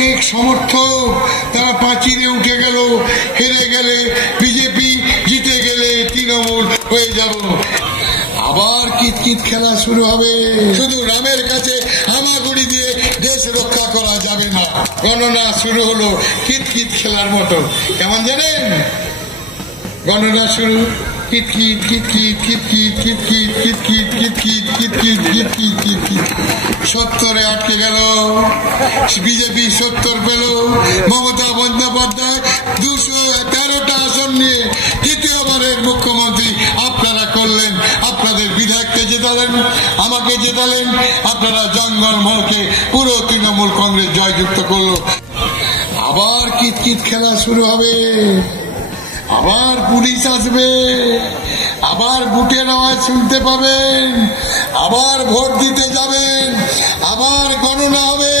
অনেক সমর্থক তারা পাঁচিলে উঠে গেল, হেরে গেলে বিজেপি, জিতে গেলে তৃণমূল হয়ে যাব। আবার কিতকিত খেলা শুরু হবে। শুধু রামের কাছে হামাগুড়ি দিয়ে দেশ রক্ষা করা যাবে না। গণনা শুরু হলো কিতকিত খেলার মতো। কেমন জানেন? গণনা শুরু, কিতকিত কিতকিত কিতকিত কিতকিত কিতকিত কিতকিত কিতকিত কিতকিত কিতকিত। 70-এ আটকে গেল, বিজেপি 70 পেল। মমতা বন্দ্যোপাধ্যায় 213টা আসন নিয়ে দ্বিতীয়বারের মুখ্যমন্ত্রী আপনারা করলেন। আপনাদের বিধায়ককে জেতালেন, আমাকে জেতালেন, আপনারা জঙ্গলমহলকে পুরো তৃণমূল কংগ্রেস জয়যুক্ত করলো। আবার কিতকিত খেলা শুরু হবে। আবার পুলিশ আসবে, আবার বুটের আওয়াজ শুনতে পাবেন, আবার ভোট দিতে যাবেন, আবার গণনা হবে।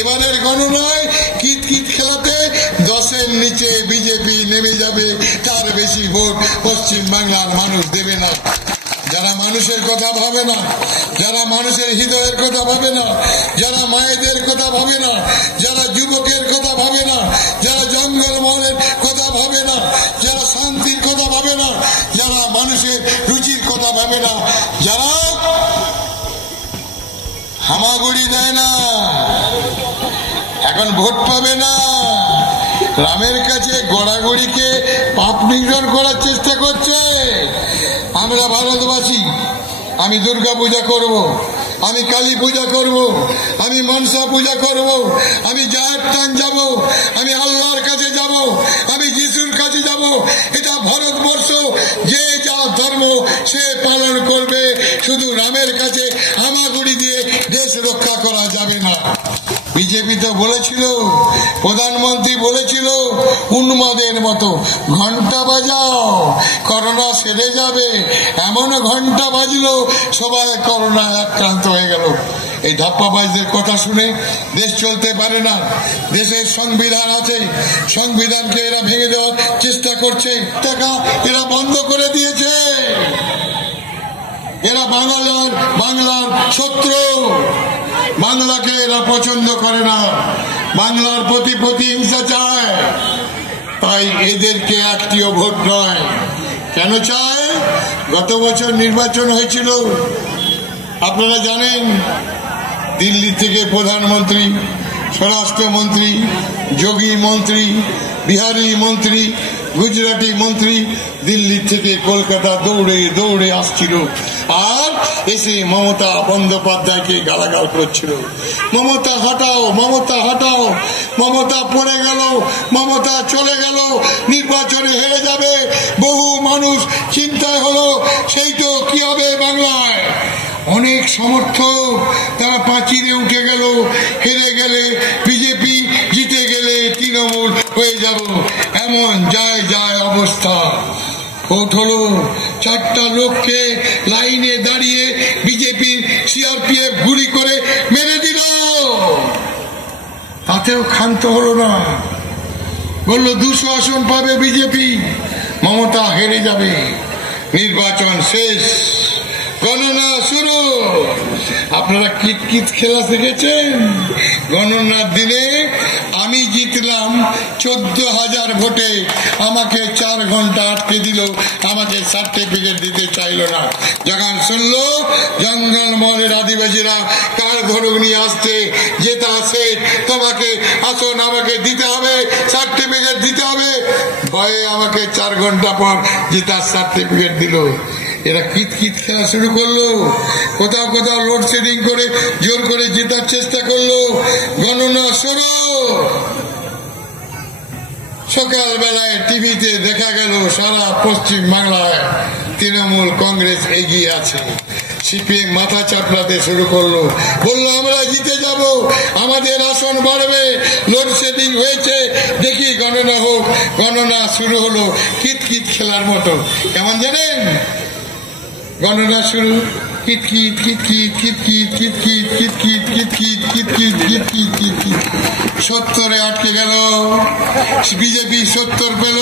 এবারের গণনায় কিতকিত খেলাতে 10-এর নিচে বিজেপি নেমে যাবে। তার বেশি ভোট পশ্চিম বাংলার মানুষ দেবে না। যারা মানুষের কথা ভাবে না, যারা মানুষের হৃদয়ের কথা ভাবে না, যারা মায়েদের কথা ভাবে না, যারা যুবকের কথা ভাবে না, যারা জঙ্গলমহলের কথা ভাবে না, যারা শান্তির কথা ভাবে না, যারা মানুষের রুচির কথা ভাবে না, যারা হামাগুড়ি দেয় না, এখন ভোট পাবে না। রামের কাছে গড়াগড়িকে পাপ নির্জন করার চেষ্টা করছে। আমরা ভারতবাসী, আমি দুর্গা পূজা করব, আমি কালী পূজা করব, আমি মনসা পূজা করব, আমি জাহের স্থান যাব, আমি আল্লাহর কাছে যাব, আমি যিশুর কাছে যাব। এটা ভারতবর্ষ, যে যা ধর্ম সে পালন করবে। শুধু রামের কাছে হামাগুড়ি দিয়ে দেশ রক্ষা করা যাবে না। বিজেপি তো বলেছিল, প্রধানমন্ত্রী বলেছিল উন্মাদের মতো, ঘন্টা বাজাও করোনা সেরে যাবে। এমন ঘন্টা বাজলো সবাই করোনা আক্রান্ত হয়ে গেল। এই ধাপ্পাবাজদের কথা শুনে দেশ চলতে পারে না। দেশের সংবিধান আছে, সংবিধানকে এরা ভেঙে দেওয়ার চেষ্টা করছে। টাকা এরা বন্ধ করে দিয়েছে। এরা বাংলার শত্রু। বাংলাকে এরা পছন্দ করে না, বাংলার প্রতি প্রতিহিংসা চায়। তাই এদেরকে একটিও ভোট নয়। কেন চায়? গত বছর নির্বাচন হয়েছিল, আপনারা জানেন। দিল্লি থেকে প্রধানমন্ত্রী, স্বরাষ্ট্রমন্ত্রী, যোগী মন্ত্রী, বিহারি মন্ত্রী, গুজরাটি মন্ত্রী দিল্লি থেকে কলকাতা দৌড়ে দৌড়ে আসছিল, আর এসে মমতা বন্দ্যোপাধ্যায়কে গালাগাল করছিল। মমতা হটাও, মমতা হটাও। মমতা পড়ে গেল, মমতা চলে গেল, নির্বাচনে হেরে যাবে। বহু মানুষ চিন্তায় হলো সেই তো কি হবে বাংলায়। অনেক সমর্থক তারা পাঁচিলে উঠে গেল, হেরে গেলে বিজেপি, জিতে গেলে তৃণমূল হয়ে যাব। এমন যায় যায় অবস্থা। ভোট হলো, 4টা লোককে লাইনে দাঁড়িয়ে বিজেপি সিআরপিএফ গুলি করে মেরে দিল। তাতেও ক্ষান্ত হলো না, বলল 200 আসন পাবে বিজেপি, মমতা হেরে যাবে। নির্বাচন শেষ, গণনা শুরু। আপনারা কিতকিত খেলা শিখেছেন। গণনার দিনে আমি জিতলাম 14,000 ভোটে। আমাকে 4 ঘন্টা আটকে দিল, আমাকে সার্টিফিকেট দিতে চাইল না। যখন শুনলো জঙ্গলমহলের আদিবাসীরা কার ঘরক নিয়ে আসছে, যেটা আছে তোমাকে আসন আমাকে দিতে হবে, সার্টিফিকেট দিতে হবে, ভয়ে আমাকে 4 ঘন্টা পর জেতার সার্টিফিকেট দিল। এরা কিতকিত খেলা শুরু করলো। কোথাও কোথাও লোডশেডিং করে জোর করে জেতার চেষ্টা করলো। গণনা শুরু। সকালবেলায় টিভিতে দেখা গেল সারা পশ্চিম বাংলায় তৃণমূল কংগ্রেস এগিয়ে আছে। সিপিএম মাথা চাপড়াতে শুরু করলো, বললো আমরা জিতে যাব, আমাদের আসন বাড়বে, লোডশেডিং হয়েছে, দেখি গণনা হোক। গণনা শুরু হলো কিতকিত খেলার মতো। কেমন জানেন? গণনা শুরু, কিতকিত কিতকিত কিতকিত কিতকিত কিতকিত কিতকিত কিতকিত কিতকিত কিতকিত। 70-এ আটকে গেল, বিজেপি 70 পেল।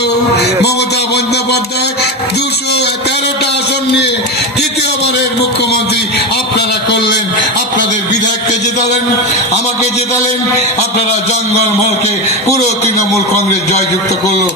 মমতা বন্দ্যোপাধ্যায় 213টা আসন নিয়ে দ্বিতীয়বারের মুখ্যমন্ত্রী আপনারা করলেন। আপনাদের বিধায়ককে জেতালেন, আমাকে জেতালেন, আপনারা জঙ্গল মহলকে পুরো তৃণমূল কংগ্রেস জয়যুক্ত করলো।